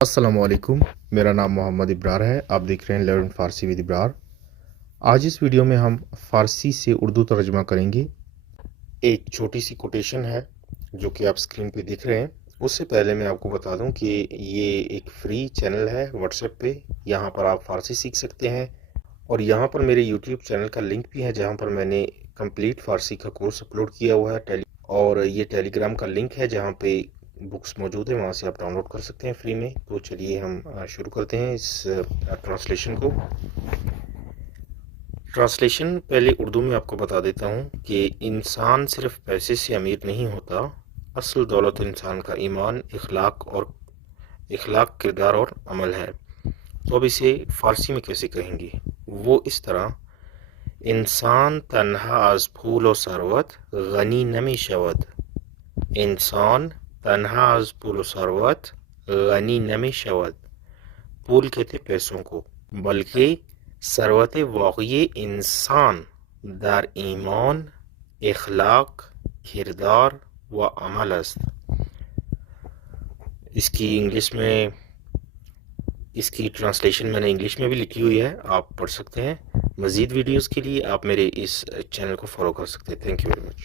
السلام علیکم، میرا نام محمد ابرار ہے۔ آپ دیکھ رہے ہیں لرن فارسی ود ابرار۔ آج اس ویڈیو میں ہم فارسی سے اردو ترجمہ کریں گے۔ ایک چھوٹی سی کوٹیشن ہے جو کہ آپ سکرین پہ دیکھ رہے ہیں۔ اس سے پہلے میں آپ کو بتا دوں کہ یہ ایک فری چینل ہے واٹس ایپ پہ، یہاں پر آپ فارسی سیکھ سکتے ہیں، اور یہاں پر میرے یوٹیوب چینل کا لنک بھی ہے جہاں پر میں نے کمپلیٹ فارسی کا کورس اپلوڈ کیا ہوا ہے، اور یہ ٹیلی گرام کا لنک ہے جہاں پہ بکس موجود ہیں، وہاں سے آپ ڈاؤن لوڈ کر سکتے ہیں فری میں۔ تو چلیے ہم شروع کرتے ہیں اس ٹرانسلیشن کو۔ ٹرانسلیشن پہلے اردو میں آپ کو بتا دیتا ہوں کہ انسان صرف پیسے سے امیر نہیں ہوتا، اصل دولت انسان کا ایمان، اخلاق، کردار اور عمل ہے۔ تو اب اسے فارسی میں کیسے کہیں گے؟ وہ اس طرح: انسان تنہا از پھول و ثروت غنی نمی شود۔ انسان تنہا از پھول و ثروت غنی نمی شود۔ پھول کہتے پیسوں کو، بلکہ ثروت واقعی انسان در ایمان، اخلاق، کردار و عمل است۔ اس کی ٹرانسلیشن میں نے انگلش میں بھی لکھی ہوئی ہے، آپ پڑھ سکتے ہیں۔ مزید ویڈیوز کے لیے آپ میرے اس چینل کو فالو کر سکتے ہیں۔ Thank you very much.